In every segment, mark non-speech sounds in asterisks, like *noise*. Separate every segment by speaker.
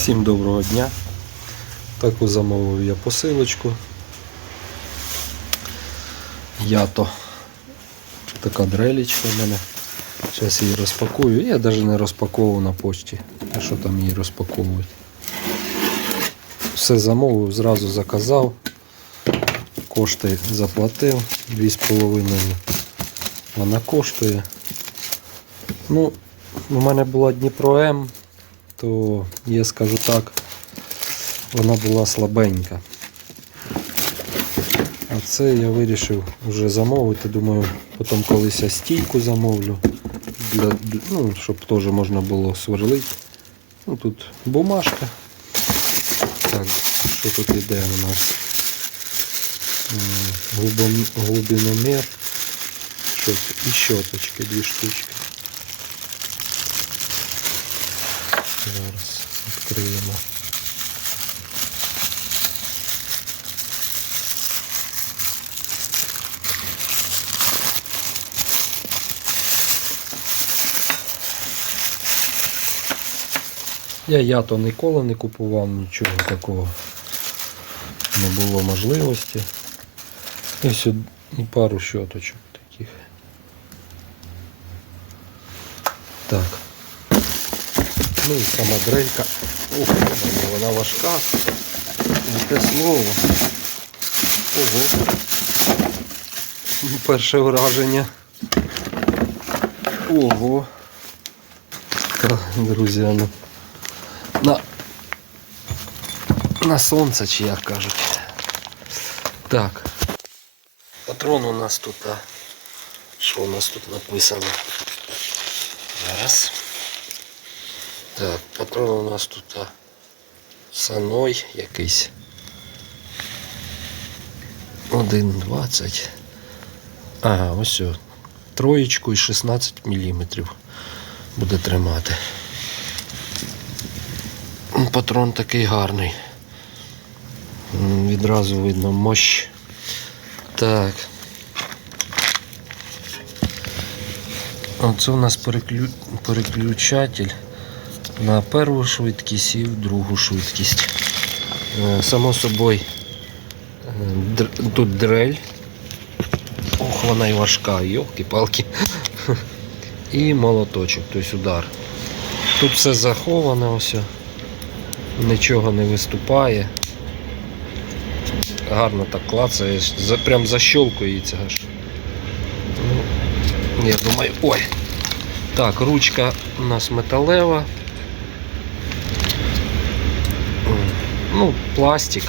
Speaker 1: Всім доброго дня. Таку замовив я посилочку. Ято. Така дрелічка в мене. Зараз її розпакую. Я навіть не розпаковував на почті. А що там її розпаковувати? Все замовив, зразу заказав. Кошти заплатив. 2,5 вона коштує. Ну, у мене була Дніпро М, то я скажу так, вона була слабенька. А це я вирішив вже замовити. Думаю, потім колись я стійку замовлю, для, ну, щоб теж можна було сверлити. Ну, тут бумажка. Так, що тут іде у нас? Глибин- Щось. І щоточки, дві штучки. Зараз відкриємо. Я ято ніколи не купував, нічого такого не було можливості. І сюди пару щоточок таких. Так. Ну і сама дрелька. Ох, вона важка. Не слово. Ого. Перше враження. Ого. Так, друзі, ну. На, на сонце, чи як кажуть. Так. Патрон у нас тут. А. Що у нас тут написано? Зараз. Так, патрон у нас тут саной якийсь. 1,20. Ага, ось. Троєчку і 16 мм буде тримати. Патрон такий гарний. Відразу видно мощ. Так. Оце у нас переклю... переключатель на першу швидкість і в другу швидкість. Е, Само собою е, тут дрель. Ох, вона і важка, йолки-палки. *laughs* І молоточок, тобто удар. Тут все заховане, ось. Нічого не виступає. Гарно так клацає, прям защелкується аж. Ну, я думаю, ой. Так, ручка у нас металева. Ну, пластик.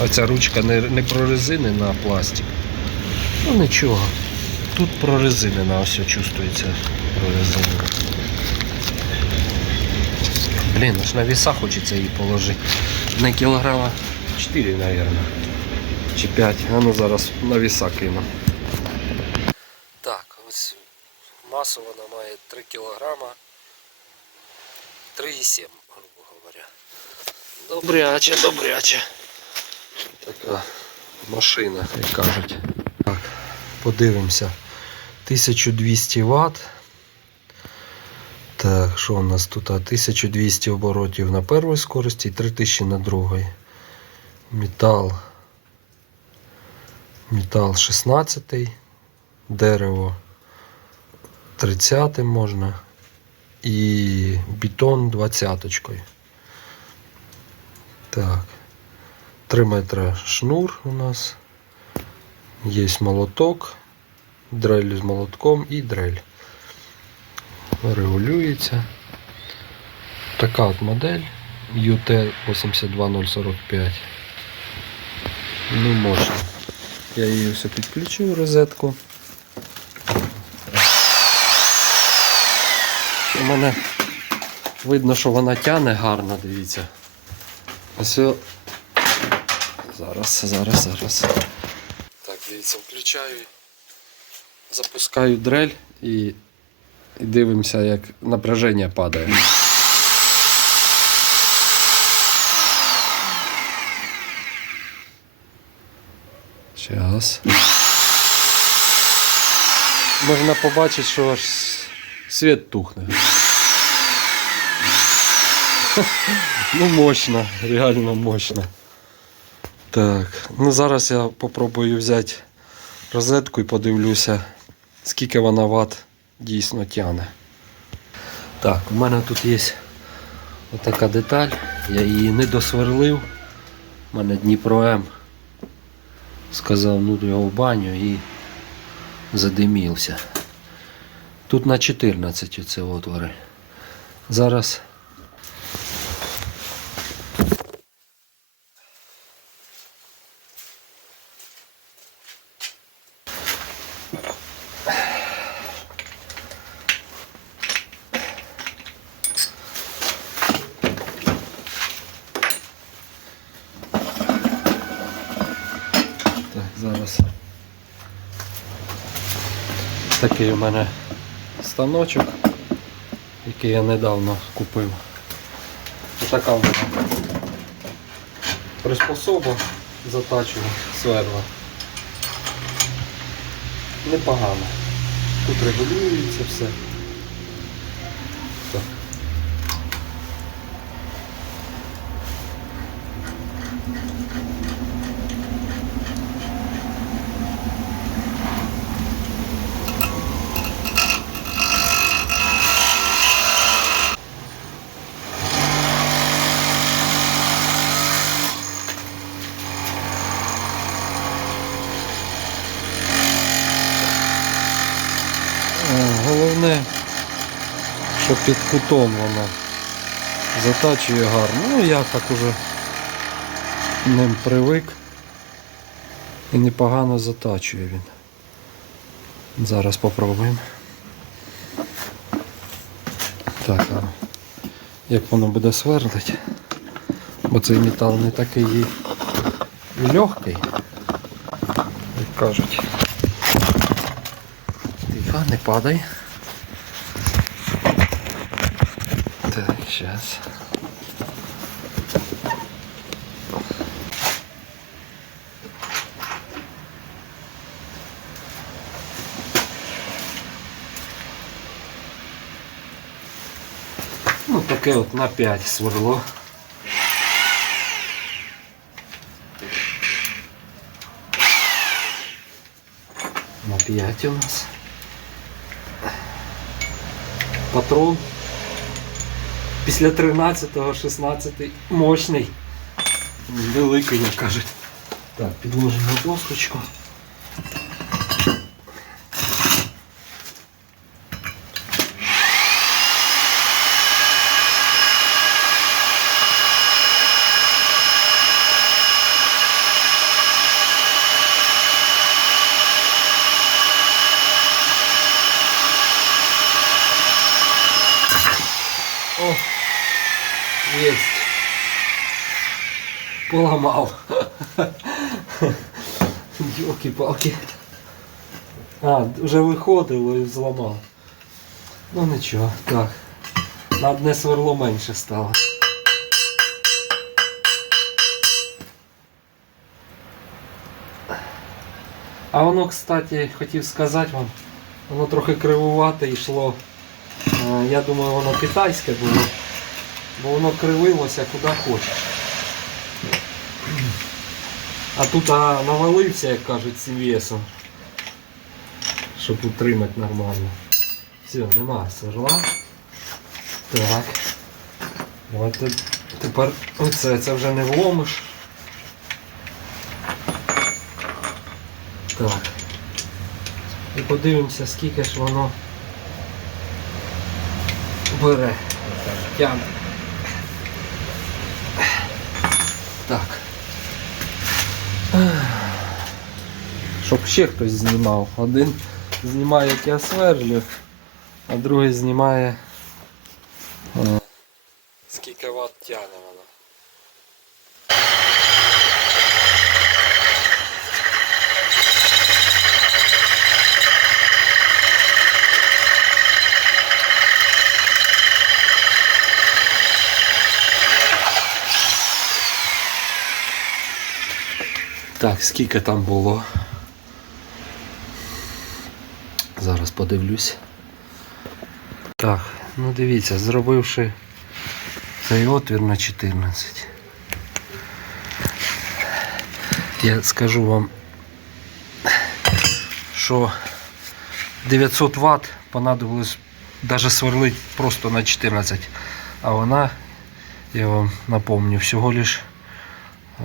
Speaker 1: Оця ручка не, не прорезинена, а пластик. Ну нічого. Тут прорезинена, ось чувствується прорезинена. Блін, аж на веса хочеться її положити. На кілограма 4, мабуть. Чи 5. А ну зараз на веса кину. Так, ось масу вона має 3 кілограма. 3,7, грубо говоря. Добряче, добряче. Така машина, як кажуть. Так, подивимося. 1200 Вт. Так, що у нас тут? 1200 оборотів на першій скорості і 3000 на другій. Метал. Метал 16. Дерево 30 можна. І бетон 20. Так. 3 метри шнур у нас. Є молоток, дрель з молотком і дрель. Регулюється. Така от модель UT 82045. Ну можна. Я її все підключив розетку. У мене видно, що вона тяне гарно, дивіться. Ось зараз, зараз, зараз. Так, дивіться, включаю, запускаю дрель і, і дивимося, як напряження падає. Зараз. Можна побачити, що аж світ тухне. Ну, мощно, реально мощно. Так, ну зараз я попробую взяти розетку і подивлюся, скільки вона ват дійсно тягне. Так, у мене тут є отака деталь, я її не досверлив. У мене Дніпро М сказав, ну його в баню і задимівся. Тут на 14 оце отвори. Зараз Так, зараз. Такий у мене станочок, який я недавно купив. Така у мене приспособа затачую сверла. Непогано. Тут регулюється все. Головне, що під кутом вона затачує гарно. Ну я так уже ним привик і непогано затачує він. Зараз попробуємо. Так, як воно буде сверлити? Бо цей метал не такий і легкий, як кажуть. Не падай. Так, сейчас. Ну, таке от на 5 сверло. На 5 у нас. Патрон. Після 13-го, 16 мощний. Великий, як кажуть. Так, підложимо досочку. О, есть. Поломал. Йолки-палки. А, вже виходило і зламав. Ну нічого, так. На одне сверло менше стало. А воно, кстати, хотів сказати вам, воно трохи кривувате йшло. Е, Я думаю, воно китайське було, бо воно кривилося куди хочеш. А тут а, навалився, як кажуть, цим весом, щоб утримати нормально. Все, нема сверла. Так. От тепер оце це вже не вломиш. Так. І подивимося, скільки ж воно бере. Тягне. Так. Щоб ще хтось знімав. Один знімає, як я сверлю, а другий знімає. е, Скільки ват тягне вона. Так, скільки там було? Зараз подивлюсь. Так, ну дивіться, зробивши Цей отвір на 14. Я скажу вам, що 900 Вт понадобилось даже сверлить просто на 14. А вона, я вам напомню, всього лиш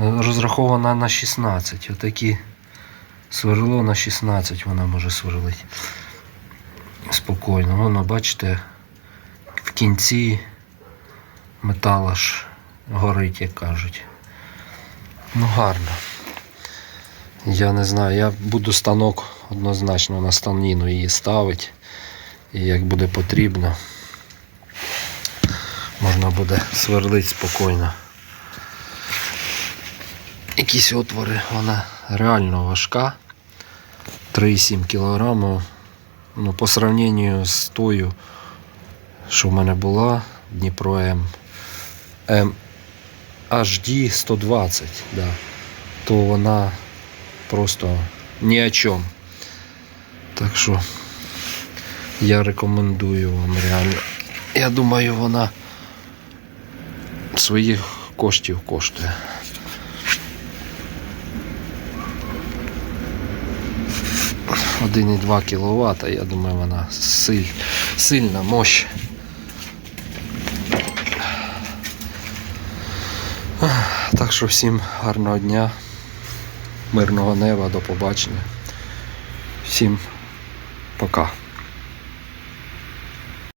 Speaker 1: розрахована на 16. Отакі сверло на 16 вона може сверлити. Спокійно. Воно, бачите, в кінці метал аж горить, як кажуть. Ну гарно. Я не знаю, я буду станок однозначно на станіну її ставити. І як буде потрібно, можна буде сверлити спокійно. Якісь отвори, вона реально важка. 3,7 кг. Ну, по сравненню з тою, що в мене була Дніпро М. М HD 120, да, то вона просто ні о чому. Так що я рекомендую вам реально. Я думаю, вона своїх коштів коштує. Один і два кВт, я думаю, вона силь, сильна мощ. Так що всім гарного дня, мирного неба, до побачення. Всім пока.